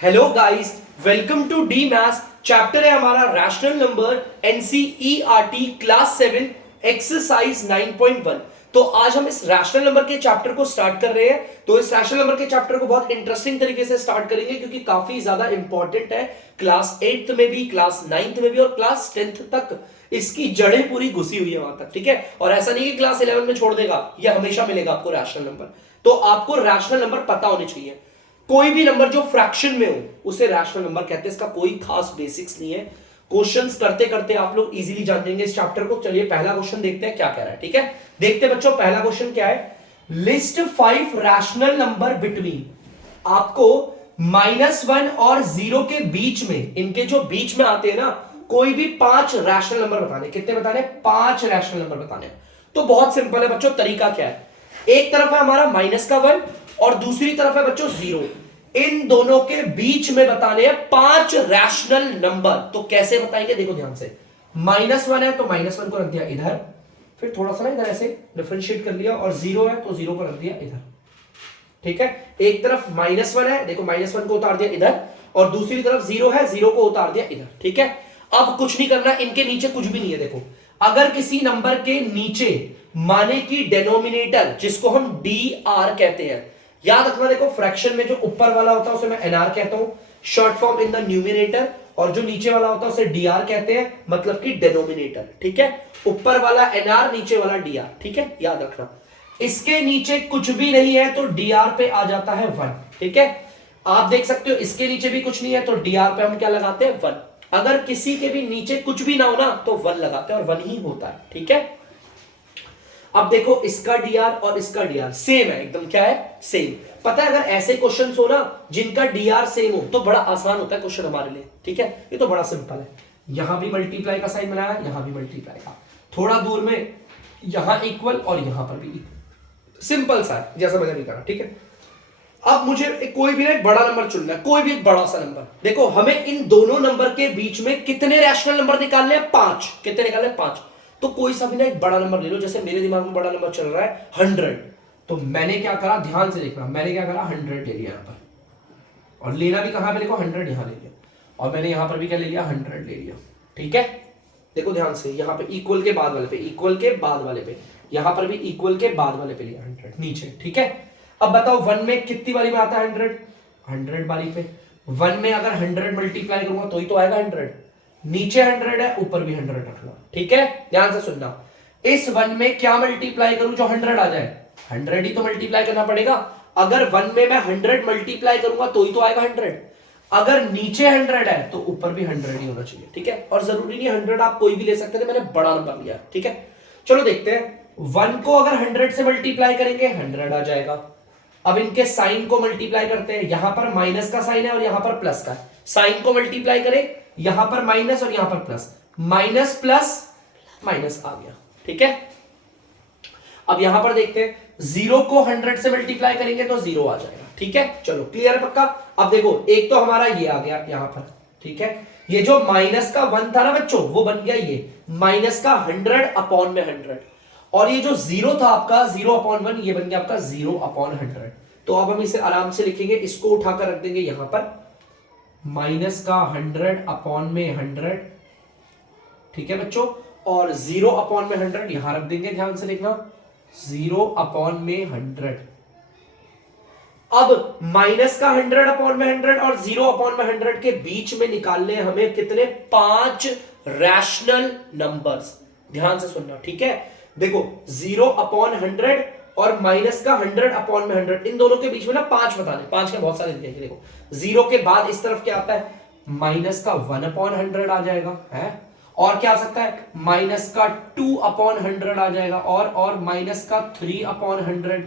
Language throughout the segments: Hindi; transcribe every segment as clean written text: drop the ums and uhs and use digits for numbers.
Hello guys, welcome to the maths. Chapter है हमारा rational number, NCERT class 7 exercise 9.1। तो आज हम इस रैशनल नंबर के चैप्टर को स्टार्ट कर रहे हैं। तो इस रैशनल नंबर के चैप्टर को बहुत इंटरेस्टिंग तरीके से स्टार्ट करेंगे क्योंकि काफी ज्यादा इंपॉर्टेंट है। क्लास 8th में भी, क्लास 9th में भी और क्लास 10th तक इसकी जड़ें पूरी घुसी हुई है वहां तक। ठीक है, और ऐसा नहीं कि क्लास 11 में छोड़ देगा, यह हमेशा मिलेगा आपको रैशनल नंबर। तो आपको रैशनल नंबर पता होने चाहिए। कोई भी नंबर जो फ्रैक्शन में हो उसे रैशनल नंबर कहते हैं। इसका कोई खास बेसिक्स नहीं है। क्वेश्चंस करते करते आप लोग इजीली जान जाएंगे इस चैप्टर को। चलिए पहला क्वेश्चन देखते हैं क्या कह रहा है। ठीक है, देखते हैं बच्चों पहला क्वेश्चन क्या है। लिस्ट 5 रैशनल नंबर बिटवीन, आपको -1 और 0 के बीच में, इनके जो बीच में आते हैं ना, कोई भी 5 रैशनल नंबर बताने। कितने बताने? 5 रैशनल नंबर बताने। तो बहुत सिंपल है बच्चों, तरीका क्या है। एक तरफ है हमारा -1 और दूसरी तरफ है बच्चों 0। इन दोनों के बीच में बताने हैं 5 रैशनल नंबर। तो कैसे बताएंगे, देखो ध्यान से। -1 है तो -1 को रख दिया इधर, फिर थोड़ा सा ना इधर ऐसे डिफरेंशिएट कर लिया, और 0 है तो 0 को रख दिया इधर। ठीक है, एक तरफ -1 है, देखो -1 को उतार दिया इधर, और दूसरी तरफ 0 है, 0 को उतार दिया इधर। ठीक है, अब कुछ नहीं करना, इनके नीचे कुछ भी नहीं है। देखो, अगर किसी नंबर के नीचे माने की डेनोमिनेटर, जिसको हम डी आर कहते हैं, याद रखना। देखो, फ्रैक्शन में जो ऊपर वाला होता है उसे मैं एनआर कहता हूं, short form in the numerator, और जो नीचे वाला होता है उसे डीआर कहते हैं, मतलब कि डेनोमिनेटर। ठीक है, ऊपर वाला एनआर, नीचे वाला डीआर। ठीक है, याद रखना। इसके नीचे कुछ भी नहीं है तो डीआर पे आ जाता है 1। ठीक है, आप देख सकते हो इसके नीचे भी कुछ नहीं है तो डीआर पे हम क्या लगाते हैं? 1। अगर किसी के भी नीचे कुछ भी ना हो ना तो 1 लगाते हैं और 1 ही होता है। ठीक है, अब देखो इसका डीआर और इसका डीआर सेम है एकदम। क्या है? सेम। पता है, अगर ऐसे क्वेश्चंस हो ना जिनका डीआर सेम हो तो बड़ा आसान होता है क्वेश्चन हमारे लिए। ठीक है, ये तो बड़ा सिंपल है। यहां भी मल्टीप्लाई का साइन बनाया, यहां भी मल्टीप्लाई का, थोड़ा दूर में यहां इक्वल और यहां पर भी इक्वल। सिंपल सा है, जैसा मैंने भी कहा। ठीक है, अब मुझे कोई भी ना एक बड़ा नंबर चुनना है, कोई भी एक बड़ा सा नंबर। देखो, हमें इन दोनों नंबर के बीच में कितने रैशनल नंबर निकालने हैं? 5। कितने निकालने हैं? 5। तो कोई सा भी ना एक बड़ा नंबर ले लो। जैसे मेरे दिमाग में बड़ा नंबर चल रहा है 100, तो मैंने क्या करा, ध्यान से देखना, मैंने क्या करा, 100 ले लिया यहां पर। और लेना भी कहां पे? देखो 100 यहां ले लिया, और मैंने यहां पर भी क्या ले लिया? 100 ले लिया। ठीक है, देखो ध्यान से, यहां पे इक्वल के बाद वाले पे, इक्वल के बाद वाले पे, यहां पर भी इक्वल के बाद वाले पे लिया 100 नीचे। ठीक है, अब बताओ 1 में कितनी बारी में आता है 100? 100 बारी पे। 1 में अगर 100 मल्टीप्लाई करूंगा तो ही तो आएगा 100। नीचे 100 है, ऊपर भी 100 रखना। ठीक है, ध्यान से सुनना। इस 1 में क्या मल्टीप्लाई करूं जो 100 आ जाए? 100 ही तो मल्टीप्लाई करना पड़ेगा। अगर 1 में मैं 100 मल्टीप्लाई करूंगा तो ही तो आएगा 100। अगर नीचे 100 है तो ऊपर भी 100 ही होना चाहिए। ठीक है, और जरूरी नहीं 100 आप कोई भी ले सकते थे, मैंने बड़ा नंबर लिया। ठीक है, चलो देखते हैं। 1 को अगर 100 से मल्टीप्लाई करेंगे 100 आ जाएगा। अब इनके साइन को मल्टीप्लाई करते हैं। यहां पर माइनस का साइन है और यहां पर प्लस का है। साइन को मल्टीप्लाई करें, यहां पर माइनस और यहां पर प्लस, माइनस प्लस माइनस आ गया। ठीक है, अब यहां पर देखते हैं, 0 को 100 से मल्टीप्लाई करेंगे तो 0 आ जाएगा। ठीक है, चलो क्लियर है पक्का। अब देखो, एक तो हमारा ये आ गया यहां पर। ठीक है, ये जो माइनस का 1 था ना बच्चों, वो बन गया ये माइनस का 100 अपॉन में 100, और ये जो 0 था आपका 0/1, ये बन गया आपका 0/100। तो अब हम इसे आराम से लिखेंगे, इसको उठाकर रख देंगे यहां पर, माइनस का 100 अपॉन में 100। ठीक है बच्चों, और 0/100 यहां रख देंगे। ध्यान से लिखना, 0/100। अब माइनस का 100/100 और 0/100 के बीच में निकालने हमें कितने? 5 रैशनल नंबर्स। ध्यान से सुनना। ठीक है, देखो 0/100 और माइनस का 100/100, इन दोनों के बीच में ना 5 बताने। 5 के बहुत सारे दिखेंगे। देखो, 0 के बाद इस तरफ क्या आता है? माइनस का 1/100 आ जाएगा है, और क्या आ सकता है? माइनस का 2/100 आ जाएगा, और माइनस का 3/100,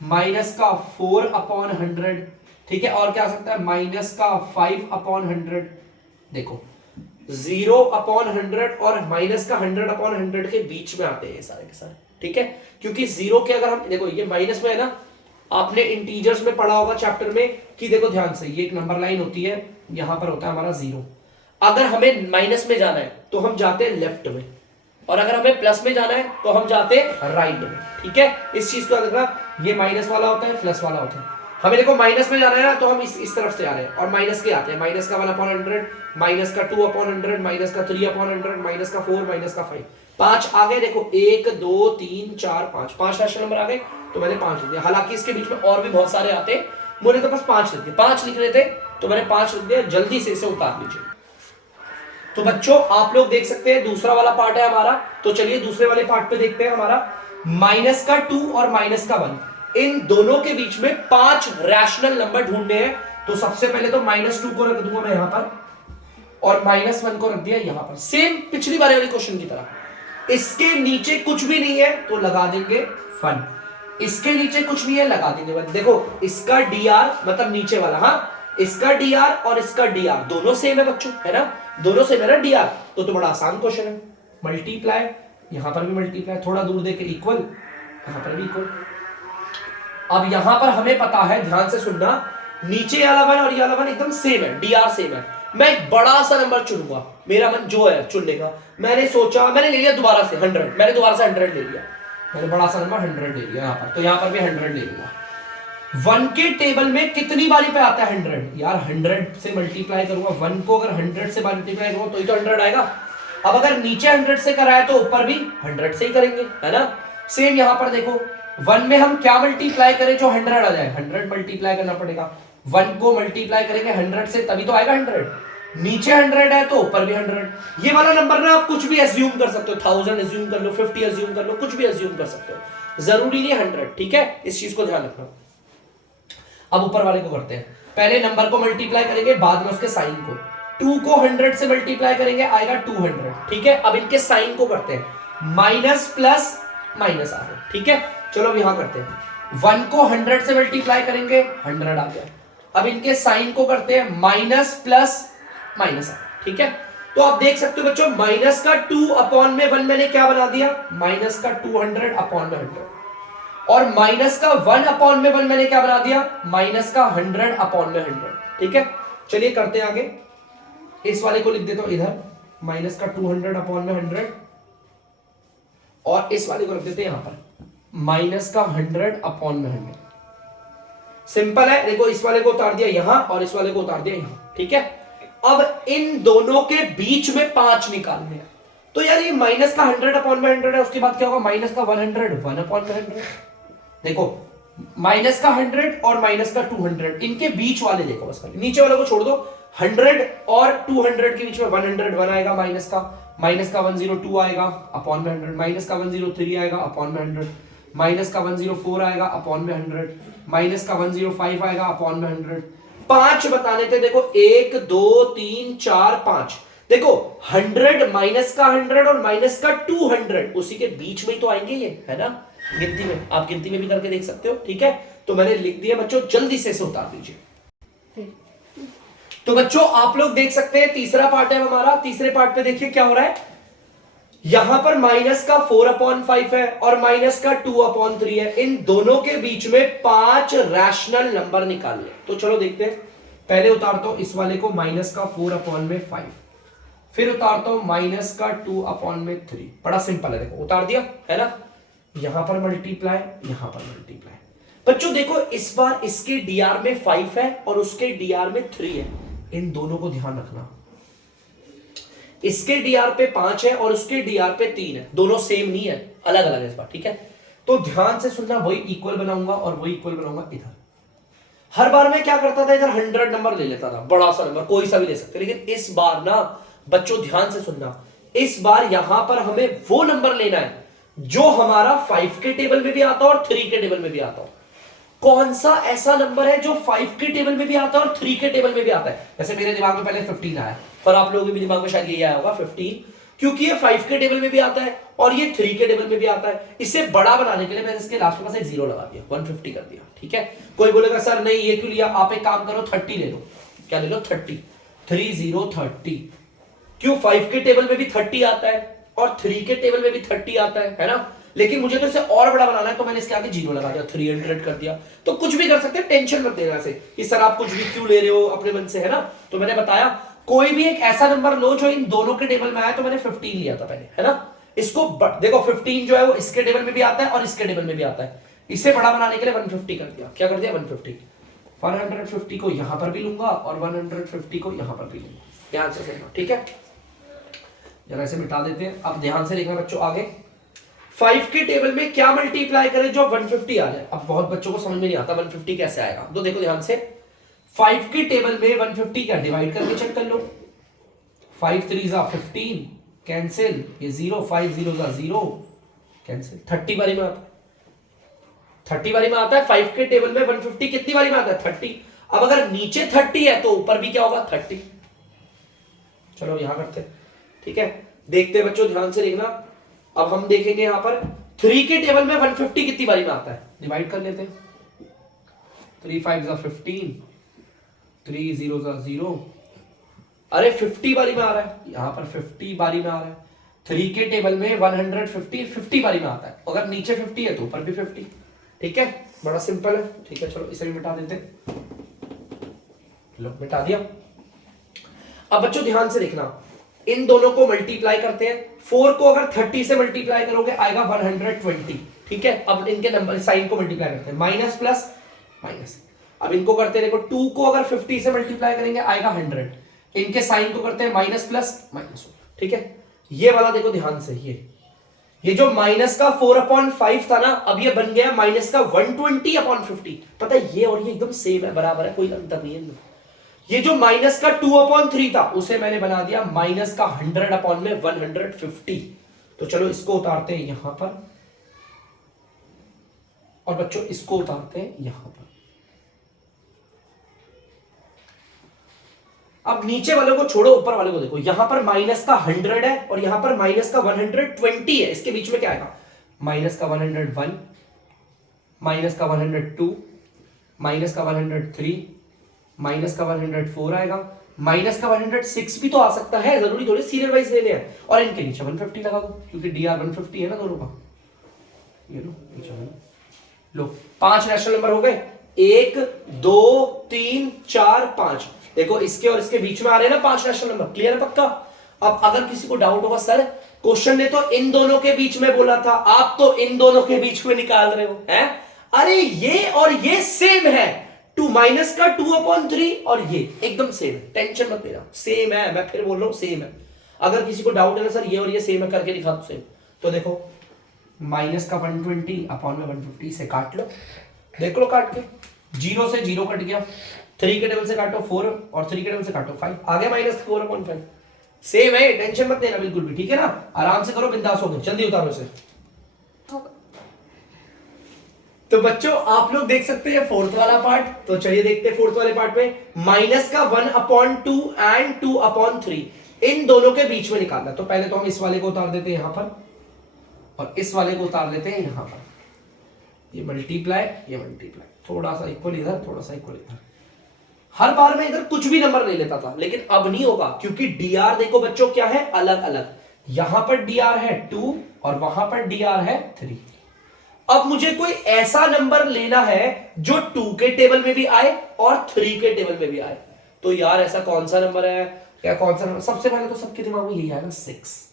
माइनस का 4/100। ठीक है, और क्या आ सकता है? माइनस का 5/100। देखो, 0/100 और माइनस का 100/100 के बीच में आते हैं सारे के सारे। ठीक है, क्योंकि 0 के, अगर हम देखो ये माइनस में है ना, आपने इंटीजर्स में पढ़ा होगा चैप्टर में कि देखो ध्यान से, ये एक नंबर लाइन होती है, यहां पर होता है हमारा 0। अगर हमें माइनस में जाना है तो हम जाते हैं लेफ्ट में, और अगर हमें प्लस में जाना है तो हम जाते हैं राइट में। ठीक है, इस चीज को याद रखना, ये माइनस वाला होता है, प्लस वाला होता है। हमें देखो माइनस में जाना है ना, तो हम इस तरफ से आ रहे हैं और माइनस के आते हैं। माइनस का 1/100, माइनस का 2/100, माइनस का 3/100, माइनस का 4, माइनस का 5। 5 आ गए। देखो 1 2 3 4 5, 5 रैशनल नंबर आ गए, तो मैंने 5 लिख दिया। हालांकि इसके बीच में और भी बहुत सारे आते हैं, मुझे तो बस 5 लिख दिए। 5 लिख रहे थे तो मैंने 5 लिख दिया। जल्दी से इसे उतार लीजिए। तो बच्चों आप लोग देख सकते हैं दूसरा वाला पार्ट है हमारा। तो चलिए दूसरे वाले पार्ट पे देखते हैं। हमारा माइनस का 2 और माइनस का 1, इन दोनों के बीच में 5 रैशनल नंबर ढूंढने हैं। तो सबसे पहले तो -2 को रख दूंगा मैं यहां पर, और -1 को रख दिया यहां पर, सेम पिछली बार वाले क्वेश्चन की तरह। इसके नीचे कुछ भी नहीं है तो लगा देंगे 1, इसके नीचे कुछ नहीं है लगा देंगे 1। देखो इसका dr मतलब नीचे वाला, हाँ इसका dr और इसका dr दोनों सेम है बच्चों, है ना, दोनों सेम है ना dr। तो बड़ा आसान क्वेश्चन है। मल्टीप्लाई, यहां पर भी मल्टीप्लाई, थोड़ा दूर देके इक्वल, यहां पर भी इक्वल। अब यहां पर हमें पता है, ध्यान से सुनना, नीचे वाला 1 और ये वाला 1 एकदम सेम है, dr सेम है। मैं एक बड़ा सा नंबर चुनूंगा, मेरा मन जो है चुनने का। मैंने सोचा, मैंने ले लिया दोबारा से 100, मैंने दोबारा से 100 ले लिया, मैंने बड़ा सा नंबर 100 ले लिया यहां पर। तो यहां पर भी 100 ले लूंगा। 1 के टेबल में कितनी बारी पे आता है 100? यार 100 से मल्टीप्लाई करूंगा 1 को, अगर 100 से मल्टीप्लाई करूंगा तो ही तो 100 आएगा। अब अगर नीचे 100 से कराया तो ऊपर भी 100 से ही करेंगे, है ना। सेम यहां पर देखो 1 में हम क्या मल्टीप्लाई करें जो 100 आ जाए, 100 मल्टीप्लाई करना पड़ेगा। 1 को मल्टीप्लाई करेंगे 100 से तभी तो आएगा 100। नीचे 100 है तो ऊपर भी 100। ये वाला नंबर ना आप कुछ भी एज्यूम कर सकते हो, 1000 एज्यूम कर लो, 50 एज्यूम कर लो, कुछ भी एज्यूम कर सकते हो, जरूरी नहीं 100, ठीक है। इस चीज को ध्यान रखना। अब ऊपर वाले को करते हैं। पहले नंबर को मल्टीप्लाई करेंगे, बाद में उसके साइन को। 2 को 100 से मल्टीप्लाई करेंगे आएगा 200, ठीक है। अब इनके साइन को करते हैं, माइनस प्लस माइनस आ गया, ठीक है। चलो अब यहां करते हैं, 1 को 100 से मल्टीप्लाई करेंगे 100 आ गया। अब इनके साइन को करते हैं, माइनस प्लस माइनस आ गया, ठीक है। तो आप देख सकते हो बच्चों, माइनस का 2/1 मैंने क्या बना दिया, माइनस का 200/100, और माइनस का 1/1 मैंने क्या बना दिया, माइनस का 100/100, ठीक है। चलिए करते हैं आगे। इस वाले को लिख देता हूं इधर, माइनस का 200/100, और इस वाले को रख देते हैं यहां पर, माइनस का 100/100। सिंपल है। देखो इस वाले को उतार दिया यहां और इस वाले को उतार दिया यहां, ठीक है। अब इन दोनों के बीच में 5 निकालने हैं। तो यार ये माइनस का 100/100 है, उसके बाद क्या होगा, माइनस का 100 1/100। देखो माइनस का 100 और माइनस का 200, इनके बीच वाले देखो बस, नीचे वाले को छोड़ दो। 100 और 200 के बीच में 101 आएगा, माइनस का 102 आएगा अपॉन में 100, माइनस का 103 आएगा अपॉन में 100, माइनस का 104 आएगा अपॉन में 100, माइनस का 105 आएगा अपॉन में 100। 5 बताने थे, देखो 1 2 3 4 5। देखो 100 माइनस का 100 और माइनस का 200 उसी के बीच में ही तो आएंगे ये, है ना। गिनती में, आप गिनती में भी करके देख सकते हो, ठीक है। तो मैंने लिख दिया बच्चों, जल्दी से इसे उतार दीजिए। तो बच्चों आप लोग देख सकते हैं तीसरा पार्ट है हमारा। तीसरे पार्ट पे देखिए क्या हो रहा है, यहां पर माइनस का 4/5 है और माइनस का 2/3 है। इन दोनों के बीच में 5 रैशनल नंबर निकालने। तो चलो देखते हैं। पहले उतारता हूं इस वाले को, माइनस का 4/5, फिर उतारता हूं माइनस का 2/3। बड़ा सिंपल है, देखो उतार दिया, है ना। यहां पर मल्टीप्लाई, यहां पर मल्टीप्लाई। बच्चों देखो इस बार इसके dr में 5 है और उसके dr में 3 है। इन दोनों को ध्यान रखना, इसके dr पे 5 है और उसके dr पे 3 है, दोनों सेम नहीं है, अलग अलग है इस बार, ठीक है। तो ध्यान से सुनना, वही इक्वल बनाऊंगा और वही इक्वल बनाऊंगा इधर। हर बार मैं क्या करता था, इधर 100 नंबर ले लेता था, बड़ा सा नंबर कोई सा भी ले सकते, लेकिन इस बार ना बच्चों ध्यान से सुनना, इस बार यहां पर हमें वो नंबर लेना है जो हमारा 5 के टेबल में भी आता है और 3 के टेबल में भी आता हो। कौन सा ऐसा नंबर है जो 5 के टेबल में भी आता है और 3 के टेबल में भी आता है। जैसे मेरे दिमाग में पहले 15 आया, पर आप लोगों के भी दिमाग में शायद ये आया होगा 15, क्योंकि ये 5 के टेबल में भी आता है और ये 3 के टेबल में भी आता है। इसे बड़ा बनाने के लिए मैंने इसके लास्ट में एक 0 लगा दिया, 150 कर दिया, ठीक है। कोई बोलेगा सर नहीं ये क्यों लिया, आप एक काम करो 30 ले लो। क्या ले लो, 30, 30। क्यों, 5 के टेबल में भी 30 आता है और 3 के टेबल में भी 30 आता है ना। लेकिन मुझे तो इसे और बड़ा बनाना है, तो मैंने इसके आगे 0 लगा दिया, 300 कर दिया। तो कुछ भी कर सकते हैं, टेंशन मत लेना से कि सर आप कुछ भी क्यों ले रहे हो अपने मन से, है ना। तो मैंने बताया कोई भी एक ऐसा नंबर लो जो इन दोनों के टेबल में आया। तो मैंने 15 लिया था पहले, है ना। इसको देखो 15 जो है वो इसके टेबल में भी आता है और इसके टेबल में भी आता है। इसे बड़ा बनाने के लिए 150 कर दिया। क्या कर दिया, 150। 150 को यहां पर भी लूंगा और 150 को यहां पर भी लूंगा। ध्यान से देखना, ठीक है। जरा इसे मिटा देते हैं। अब ध्यान से देखना बच्चों आगे, 5 के टेबल में क्या मल्टीप्लाई करें जो 150 आ जाए। अब बहुत बच्चों को समझ में नहीं आता 150 कैसे आएगा, तो देखो ध्यान से, 5 के टेबल में 150 क्या डिवाइड करके चेक कर लो। 5 3 जा 15 कैंसिल, ये 0, 5 0 जा 0 कैंसिल। 30 बारी में आता है, 30 बारी में आता है। 5 के टेबल में 150 कितनी बारी में आता है? 30। अब अगर नीचे 30 है तो ऊपर भी क्या होगा? 30। चलो यहां करते हैं, ठीक है। देखते हैं बच्चों, ध्यान से देखना। अब हम देखेंगे यहां पर 3 के टेबल में 150 कितनी बारी में आता है, डिवाइड कर लेते हैं। 3 5 जा 15, 3 0 जा 0। अरे 50 बारी में आ रहा है, यहां पर 50 बारी में आ रहा है। 3 के टेबल में 150 बारी में आता है, अगर नीचे 50 है तो ऊपर भी 50, ठीक है। बड़ा सिंपल है, ठीक है। चलो इसे भी मिटा देते हैं। लो मिटा दिया। अब बच्चों ध्यान से देखना, इन दोनों को मल्टीप्लाई करते हैं। 4 को अगर 30 से मल्टीप्लाई करोगे आएगा 120, ठीक है। अब इनके नंबर साइन को मल्टीप्लाई करते हैं, माइनस प्लस माइनस। अब इनको करते हैं, देखो 2 को अगर 50 से मल्टीप्लाई करेंगे आएगा 100। इनके साइन को करते हैं माइनस प्लस माइनस, ठीक है। ये वाला देखो ध्यान से, ये जो माइनस का 4/5 था ना, अब ये बन गया माइनस का 120/50। पता है ये और ये एकदम सेम है, बराबर है, कोई अंतर नहीं है। ये जो माइनस का 2/3 था उसे मैंने बना दिया माइनस का 100/150। तो चलो इसको उतारते हैं यहां पर, और बच्चों इसको उतारते हैं यहां पर। अब नीचे वाले को छोड़ो, ऊपर वाले को देखो। यहां पर माइनस का 100 है और यहां पर माइनस का 120 है। इसके बीच में क्या आएगा? माइनस का 101, माइनस का 102, माइनस का 103, माइनस का 104 आएगा। माइनस का 106 भी तो आ सकता है, जरूरी थोड़ी सीरियल वाइज लेने हैं। और इनके नीचे 150 लगा दो, क्योंकि डी आर 150 है ना दोनों का। ये लो नीचे लो, 5 रैशनल नंबर हो गए। 1 2 3 4 5। देखो इसके और इसके बीच में आ रहे हैं ना 5 रैशनल नंबर। क्लियर है पक्का? अब अगर किसी को डाउट होगा, सर क्वेश्चन ने तो इन दोनों के बीच में बोला था, आप तो इन दोनों के बीच में निकाल रहे हो, हैं? अरे ये और ये सेम है, 2 माइनस का 2/3 और ये एकदम सेम है, टेंशन मत लेना, सेम है। मैं फिर बोल रहा हूं सेम है। अगर किसी को डाउट है ना, सर ये और ये सेम है, करके दिखा दो सेम, तो देखो माइनस का 120/150 से काट लो, देख लो काट के। 0 से 0 कट गया, 3 के टेबल से काटो 4 और 3 के टेबल से काटो 5, आ गया माइनस 4/5। सेम है, टेंशन मत लेना बिल्कुल भी, ठीक है ना। आराम से करो, बिंदास हो गए। जल्दी उतारो इसे। तो बच्चों आप लोग देख सकते हैं फोर्थ वाला पार्ट। तो चलिए देखते हैं फोर्थ वाले पार्ट में। माइनस का 1/2 एंड 2/3 इन दोनों के बीच में निकालना। तो पहले तो हम इस वाले को उतार देते हैं यहां पर, और इस वाले को उतार देते हैं यहां पर। ये मल्टीप्लाई, ये मल्टीप्लाई, थोड़ा सा इक्वल इधर, थोड़ा सा इक्वल इधर। हर बार में इधर कुछ भी नंबर ले लेता था, लेकिन अब नहीं होगा, क्योंकि डीआर देखो बच्चों क्या है, अलग अलग। यहां पर डीआर है 2 और वहां पर डीआर है 3। अब मुझे कोई ऐसा नंबर लेना है जो 2 के टेबल में भी आए और 3 के टेबल में भी आए। तो यार ऐसा कौन सा नंबर है, क्या कौन सा नंबर? सबसे पहले तो सबके दिमाग में यही आएगा 6।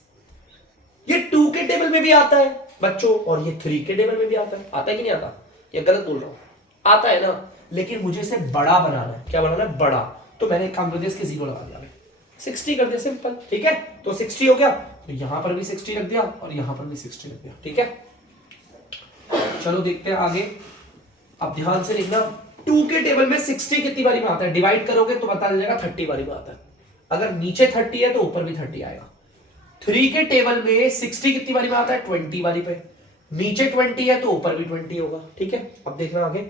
ये 2 के टेबल में भी आता है बच्चों, और ये 3 के टेबल में भी आता है। आता है कि नहीं आता? ये गलत बोल रहा हूं, आता है ना। लेकिन मुझे इसे बड़ा बनाना है। क्या बनाना है? बड़ा। तो मैंने काम कर दिया, इसके 0 लगा दिया, 60 कर दिया, सिंपल, ठीक है। तो 60 हो गया, तो यहां पर भी 60 रख दिया और यहां पर भी 60 रख दिया, ठीक है। चलो देखते हैं आगे। अब ध्यान से देखना, 2 के टेबल में 60 कितनी बारी में आता है? डिवाइड करोगे तो पता चल जाएगा 30 बारी में आता है। अगर नीचे 30 है तो ऊपर भी 30 आएगा। 3 के टेबल में 60 कितनी बारी में आता है? 20 बारी पे। नीचे 20 है तो ऊपर भी 20 होगा, ठीक है। अब देखना आगे,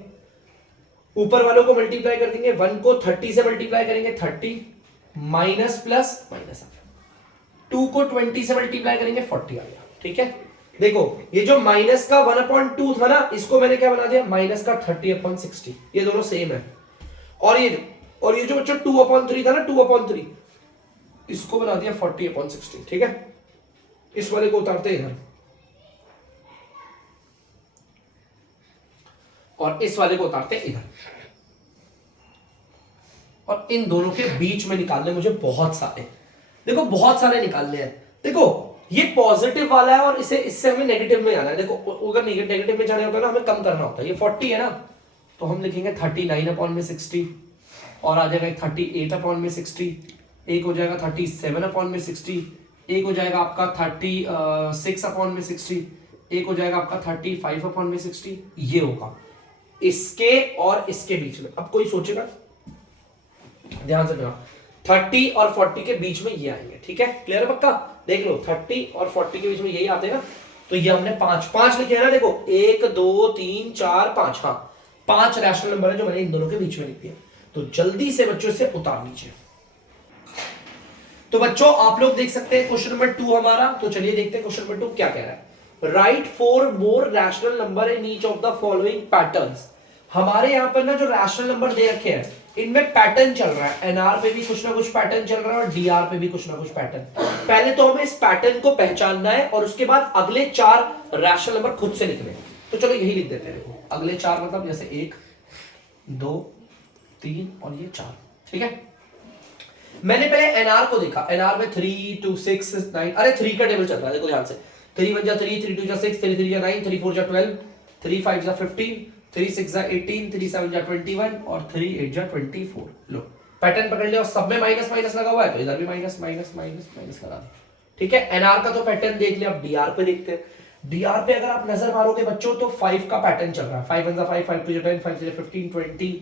ऊपर वालों को मल्टीप्लाई कर देंगे। 1 को 30 से मल्टीप्लाई करेंगे 30, माइनस प्लस माइनस। 2 को 20 से मल्टीप्लाई करेंगे 40 आ गया, ठीक है। देखो ये जो माइनस का 1/2 था ना, इसको मैंने क्या बना दिया? माइनस का 30/60। ये दोनों सेम है। और ये जो बच्चों 2/3 था ना, 2/3, इसको बना दिया 40/60, ठीक है। इस वाले को उतारते हैं इधर और इस वाले को उतारते हैं इधर, और इन दोनों के बीच में निकालने मुझे बहुत सारे, देखो बहुत सारे निकालने हैं। देखो ये पॉजिटिव वाला है और इससे हमें नेगेटिव में जाना है। देखो अगर नेगेटिव में जाना होता है ना, हमें कम करना होता है। ये 40 है ना, तो हम लिखेंगे 39/60 और आ जाएगा 38/60, एक हो जाएगा 37/60, एक हो जाएगा आपका 36/60, एक हो जाएगा आपका 35/60। ये होगा इसके और इसके बीच में। अब कोई सोचेगा, ध्यान से देखना, 30 और 40 के बीच में ये आएंगे, ठीक है, क्लियर है पक्का? देख लो 30 और 40 के बीच में यही आते हैं ना, तो ये हमने पांच लिखे हैं ना, देखो 1 2 3 4 5, हाँ 5 रैशनल नंबर है जो मैंने इन दोनों के बीच में लिख दिया। तो जल्दी से बच्चों से उतार लीजिए। तो बच्चों आप लोग देख सकते हैं क्वेश्चन नंबर 2 हमारा, तो चलिए देखते हैं क्वेश्चन नंबर 2 क्या कह रहा है। Right 4 more rational number in each of the following patterns. हमारे यहां पर ना जो रैशनल नंबर दे रखे हैं इनमें पैटर्न चल रहा है, एनआर पे भी कुछ ना कुछ पैटर्न चल रहा है और डीआर पे भी कुछ ना कुछ पैटर्न। पहले तो हमें इस पैटर्न को पहचानना है और उसके बाद अगले 4 रैशनल नंबर खुद से लिखने हैं। तो चलो यही लिख देते हैं, देखो अगले 4 मतलब जैसे 1 2 3 और ये 4, ठीक है। मैंने पहले एनआर को देखा, एनआर में 3 2 6 9, अरे 3 का टेबल चल रहा है, देखो ध्यान से। 3 1 जा 3, 3 2 जा 6, 3 3 जा 9, 3 4 जा 12, 3 5 जा 15, 3 6 जा 18, 3 7 जा 21 और 3 8 जा 24। लो पैटर्न पकड़ लिया और सब में माइनस माइनस लगा हुआ है, तो इधर भी माइनस माइनस माइनस माइनस लगा दो, ठीक है। एनआर का तो पैटर्न देख लिया, अब डीआर पे देखते हैं। डीआर पे अगर आप नजर मारोगे बच्चों तो 5 का पैटर्न चल रहा है, 5 1 जा 5, 5 2 जा 10, 5 6 जा 15 20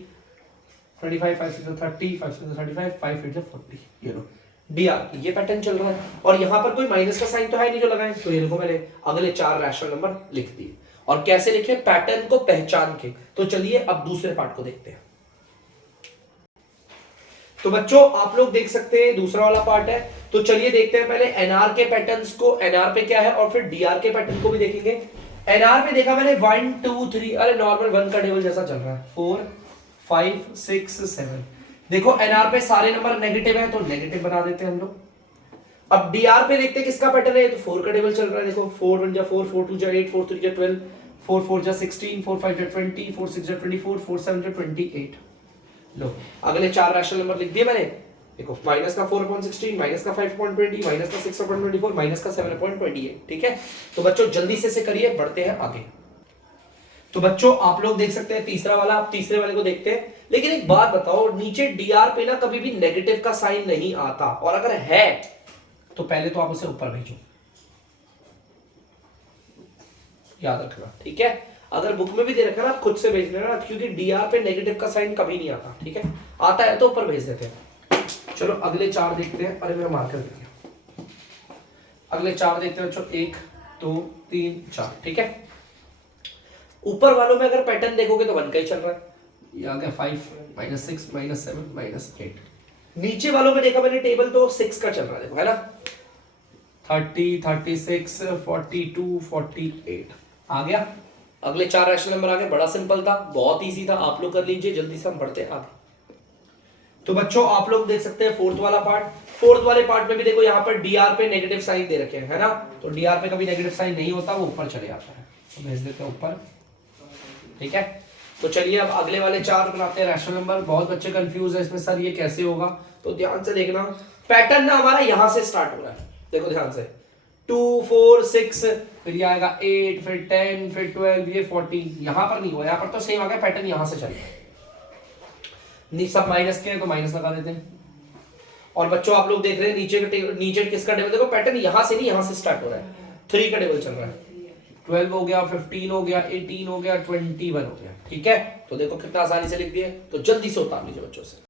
25, 5 6 जा 30, 5 7 जा 35, 5 8 जा 40। ये लो डीआर ये पैटर्न चल रहा है और यहां पर कोई माइनस का साइन तो है नहीं जो लगाए, तो ये देखो मैंने अगले 4 रैशनल नंबर लिख दिए। और कैसे लिखे? पैटर्न को पहचान के। तो चलिए अब दूसरे पार्ट को देखते हैं। तो बच्चों आप लोग देख सकते हैं दूसरा वाला पार्ट है, तो चलिए देखते हैं पहले एनआर के पैटर्न्स को, एनआर पे क्या है और फिर डीआर के पैटर्न को भी देखेंगे। एनआर पे देखा मैंने 1 2 3, अरे नॉर्मल 1 का टेबल जैसा चल रहा है, 4 5 6 7। देखो एनआर पे सारे नंबर नेगेटिव है तो नेगेटिव बना देते हैं हम लोग। अब डीआर पे देखते हैं किसका पैटर्न है, तो 4 का टेबल चल रहा है, देखो 4 1 जा 4, 4 2 जा 8, 4 3 जा 12, 4 4 जा 16, 4 5 जा 20, 4 6 जा 24, 4 7 जा 28। लो अगले 4 रैशनल नंबर लिख दिए मैंने, देखो माइनस का 4/16, माइनस का 5/20, माइनस का 6/24, माइनस का 7/28, ठीक है। तो बच्चों जल्दी से करिए, बढ़ते हैं आगे। तो बच्चों आप लोग देख सकते हैं तीसरा वाला, आप तीसरे वाले को देखते हैं। लेकिन एक बात बताओ, नीचे डीआर पे ना कभी भी नेगेटिव का साइन नहीं आता, और अगर है तो पहले तो आप उसे ऊपर भेजो, याद रखना, ठीक है। अगर बुक में भी दे रखा ना आप खुद से भेज लेना, क्योंकि डीआर पे नेगेटिव का साइन कभी नहीं आता, ठीक है। आता है तो ऊपर भेज देते हैं। चलो अगले 4 देखते हैं, अरे मेरा मार्कर दे दिया। अगले 4 देखते हैं बच्चों, 1 2 3 4, ठीक है। ऊपर वालों में अगर पैटर्न देखोगे तो 1 का ही चल रहा है, ये आ गया 5 -6 -7 -8। नीचे वालों में देखा मैंने टेबल तो 6 का चल रहा है, देखो है ना, 30 36 42 48 आ गया। अगले 4 रैशनल नंबर आ गए, बड़ा सिंपल था, बहुत इजी था, आप लोग कर लीजिए। जल्दी से हम बढ़ते हैं आगे। तो बच्चों आप लोग देख सकते हैं फोर्थ वाला पार्ट। फोर्थ वाले पार्ट में भी देखो यहाँ पर डीआर पे नेगेटिव साइन दे रखे हैं, है ना, तो डीआर पे कभी नेगेटिव साइन नहीं होता, वो ऊपर चले जाता है, तो भेज देते हैं ऊपर, ठीक है। तो चलिए अब अगले वाले 4 बनाते हैं रैशनल नंबर। बहुत बच्चे कंफ्यूज है इसमें, सर ये कैसे होगा, तो ध्यान से देखना। पैटर्न ना हमारा यहां से स्टार्ट हो रहा है, देखो ध्यान से, 2 4 6, फिर ये आएगा 8, फिर 10, फिर 12, ये 14। यहां पर नहीं हुआ, यहां पर तो सेम आ गया, पैटर्न यहां से चलेगा। सब माइनस के हैं तो माइनस लगा देते हैं। और बच्चों आप लोग देख रहे हैं नीचे किसका टेबल, देखो पैटर्न यहां से नहीं, यहां से स्टार्ट हो रहा है। 3 का टेबल चल रहा है, 12 हो गया, 15 हो गया, 18 हो गया, 21 हो गया, ठीक है। तो देखो कितना आसानी से लिख दिए। तो जल्दी से उतार लीजिए बच्चों से।